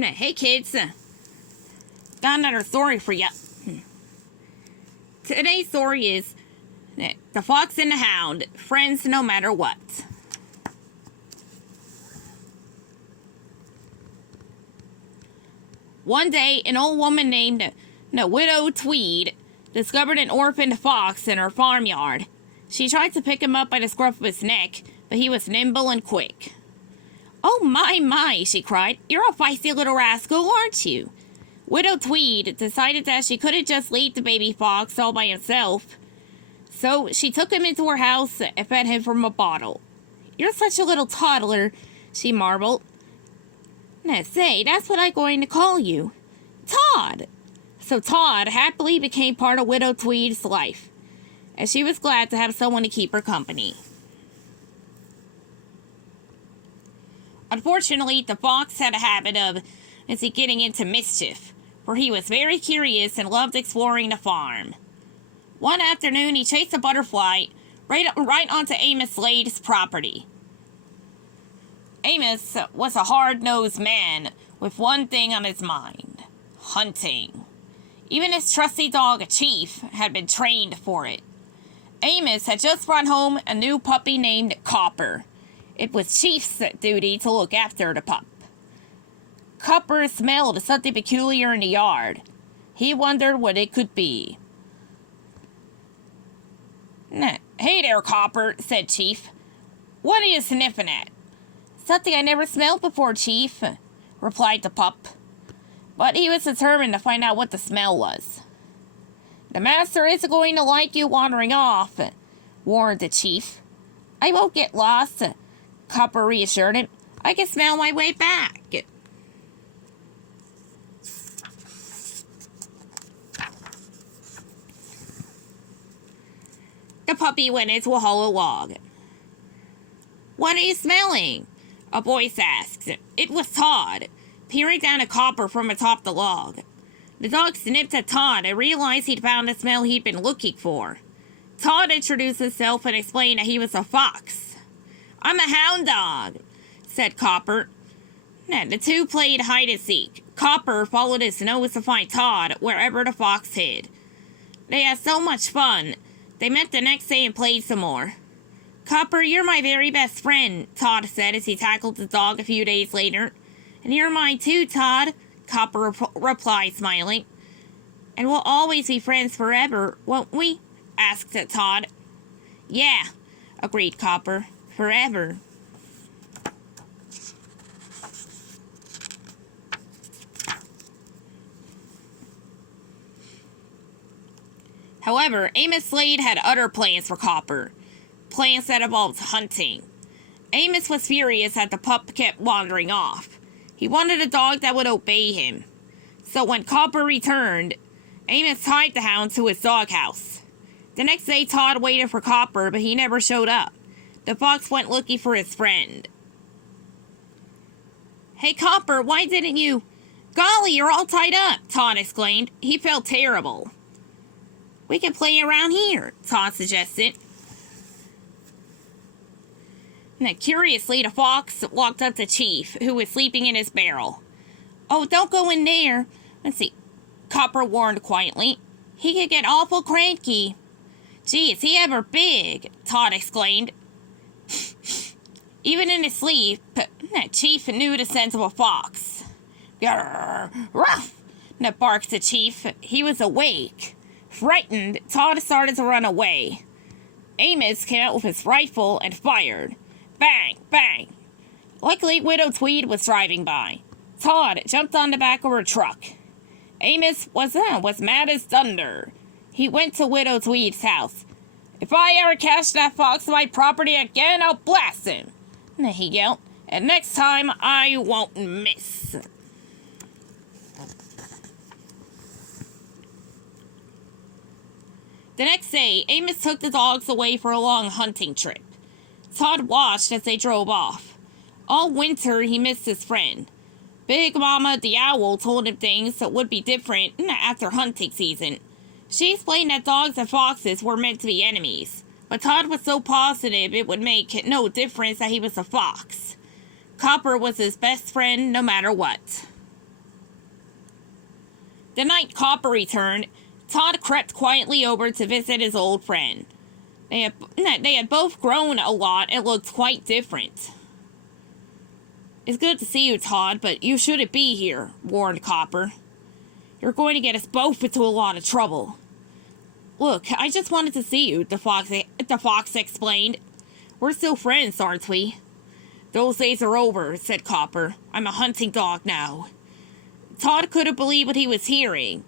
Hey kids, got another story for ya. Today's story is The Fox and the Hound, friends no matter what. One day, an old woman named Widow Tweed discovered an orphaned fox in her farmyard. She tried to pick him up by the scruff of his neck, but he was nimble and quick. "Oh, my," she cried. "You're a feisty little rascal, aren't you?" Widow Tweed decided that she couldn't just leave the baby fox all by himself. So she took him into her house and fed him from a bottle. "You're such a little toddler," she marveled. "Now say, that's what I'm going to call you. Todd." So Todd happily became part of Widow Tweed's life, and she was glad to have someone to keep her company. Unfortunately, the fox had a habit of getting into mischief, for he was very curious and loved exploring the farm. One afternoon, he chased a butterfly right onto Amos Slade's property. Amos was a hard-nosed man with one thing on his mind: hunting. Even his trusty dog, Chief, had been trained for it. Amos had just brought home a new puppy named Copper. It was Chief's duty to look after the pup. Copper smelled something peculiar in the yard. He wondered what it could be. "Hey there, Copper," said Chief. "What are you sniffing at?" "Something I never smelled before, Chief," replied the pup. But he was determined to find out what the smell was. "The master isn't going to like you wandering off," warned the Chief. "I won't get lost," Copper reassured him. "I can smell my way back." The puppy went into a hollow log. "What are you smelling?" a voice asked. It was Todd, peering down at Copper from atop the log. The dog sniffed at Todd and realized he'd found the smell he'd been looking for. Todd introduced himself and explained that he was a fox. "I'm a hound dog," said Copper. The two played hide and seek. Copper followed his nose to find Todd wherever the fox hid. They had so much fun. They met the next day and played some more. "Copper, you're my very best friend," Todd said as he tackled the dog a few days later. "And you're mine too, Todd," Copper replied, smiling. "And we'll always be friends forever, won't we?" asked Todd. "Yeah," agreed Copper. "Forever." However, Amos Slade had other plans for Copper. Plans that involved hunting. Amos was furious that the pup kept wandering off. He wanted a dog that would obey him. So when Copper returned, Amos tied the hound to his doghouse. The next day, Todd waited for Copper, but he never showed up. The fox went looking for his friend. "Hey, Copper, why didn't you—" "Golly, you're all tied up," Todd exclaimed. He felt terrible. "We can play around here," Todd suggested. Curiously, the fox walked up to Chief, who was sleeping in his barrel. "Oh, don't go in there. Let's see," Copper warned quietly. "He could get awful cranky." "Gee, is he ever big?" Todd exclaimed. Even in his sleep, Chief knew the scent of a fox. "Grrr, ruff!" barked the Chief. He was awake. Frightened, Todd started to run away. Amos came out with his rifle and fired. Bang! Bang! Luckily, Widow Tweed was driving by. Todd jumped on the back of her truck. Amos was mad as thunder. He went to Widow Tweed's house. "If I ever catch that fox on my property again, I'll blast him," he yelled. "And next time, I won't miss." The next day, Amos took the dogs away for a long hunting trip. Todd watched as they drove off. All winter, he missed his friend. Big Mama the Owl told him things that would be different after hunting season. She explained that dogs and foxes were meant to be enemies, but Todd was so positive it would make no difference that he was a fox. Copper was his best friend no matter what. The night Copper returned, Todd crept quietly over to visit his old friend. They had both grown a lot and looked quite different. It's good to see you, Todd, but you shouldn't be here, warned Copper. You're going to get us both into a lot of trouble. Look, I just wanted to see you, the fox explained. We're still friends, aren't we? Those days are over, said Copper. I'm a hunting dog now. Todd couldn't believe what he was hearing.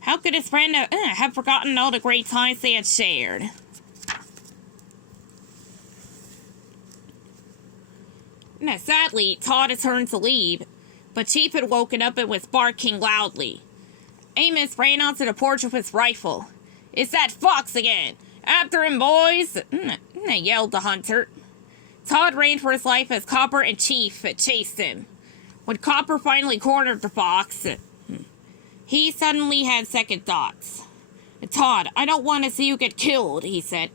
How could his friend have forgotten all the great times they had shared? Now, sadly, Todd had turned to leave, but Chief had woken up and was barking loudly. Amos ran onto the porch with his rifle. It's that fox again! After him, boys! Yelled the hunter. Todd ran for his life as Copper and Chief chased him. When Copper finally cornered the fox, he suddenly had second thoughts. Todd, I don't want to see you get killed, he said.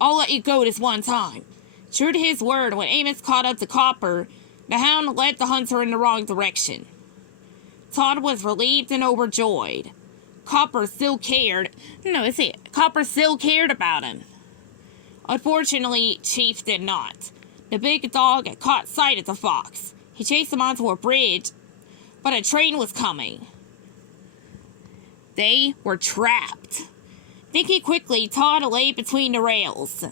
I'll let you go this one time. True to his word, when Amos caught up to Copper, the hound led the hunter in the wrong direction. Todd was relieved and overjoyed. Copper still cared about him. Unfortunately, Chief did not. The big dog had caught sight of the fox. He chased him onto a bridge, but a train was coming. They were trapped. Thinking quickly, Todd lay between the rails.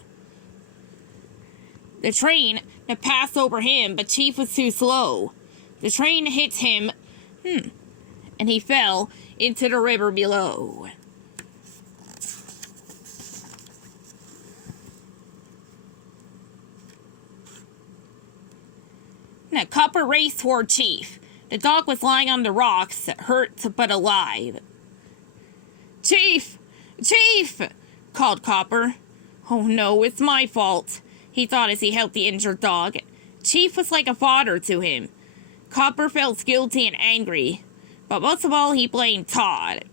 The train had passed over him, but Chief was too slow. The train hit him, and he fell into the river below. Now, Copper raced toward Chief. The dog was lying on the rocks, hurt but alive. Chief! Chief! Called Copper. Oh no, it's my fault, he thought as he helped the injured dog. Chief was like a father to him. Copper felt guilty and angry, but most of all he blamed Todd.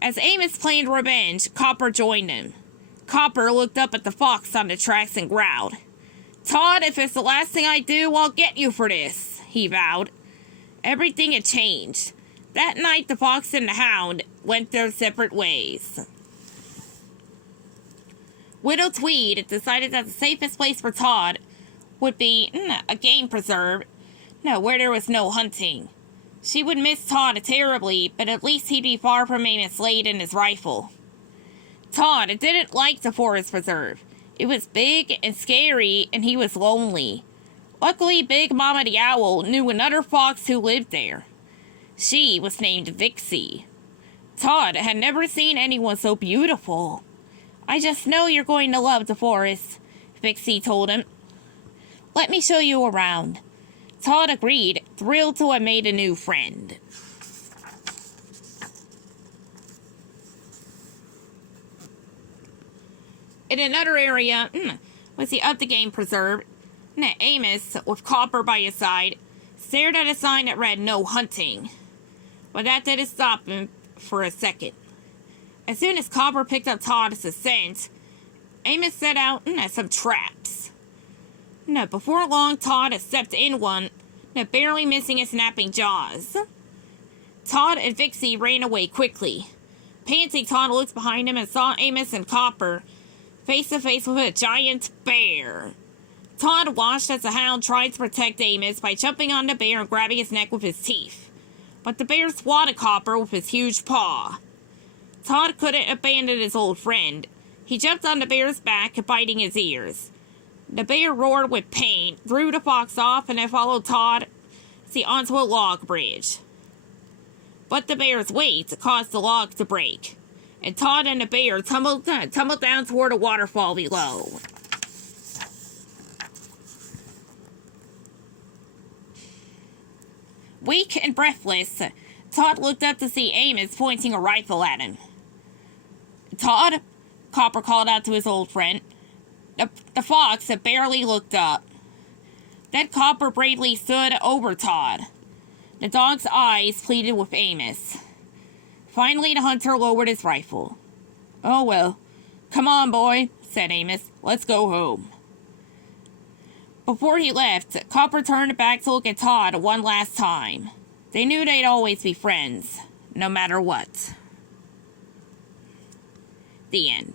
As Amos planned revenge, Copper joined him. Copper looked up at the fox on the tracks and growled. Todd, if it's the last thing I do, I'll get you for this, he vowed. Everything had changed. That night, the fox and the hound went their separate ways. Widow Tweed decided that the safest place for Todd would be a game preserve, where there was no hunting. She would miss Todd terribly, but at least he'd be far from being Slade and his rifle. Todd didn't like the forest preserve. It was big and scary, and he was lonely. Luckily, Big Mama the Owl knew another fox who lived there. She was named Vixie. Todd had never seen anyone so beautiful. I just know you're going to love the forest, Vixie told him. Let me show you around. Todd agreed, thrilled to have made a new friend. In another area was the up the game preserve. Amos, with Copper by his side, stared at a sign that read no hunting. But that didn't stop him for a second. As soon as Copper picked up Todd's scent, Amos set out some traps. Before long, Todd had stepped in one, barely missing his snapping jaws. Todd and Vixie ran away quickly. Panting, Todd looked behind him and saw Amos and Copper face to face with a giant bear. Todd watched as the hound tried to protect Amos by jumping on the bear and grabbing his neck with his teeth. But the bear swatted Copper with his huge paw. Todd couldn't abandon his old friend. He jumped on the bear's back, biting his ears. The bear roared with pain, threw the fox off, and then followed Todd onto a log bridge. But the bear's weight caused the log to break, and Todd and the bear tumbled down toward a waterfall below. Weak and breathless, Todd looked up to see Amos pointing a rifle at him. Todd, Copper called out to his old friend. The fox had barely looked up. Then Copper bravely stood over Todd. The dog's eyes pleaded with Amos. Finally, the hunter lowered his rifle. Oh well, come on, boy, said Amos. Let's go home. Before he left, Copper turned back to look at Todd one last time. They knew they'd always be friends. no matter what. The end.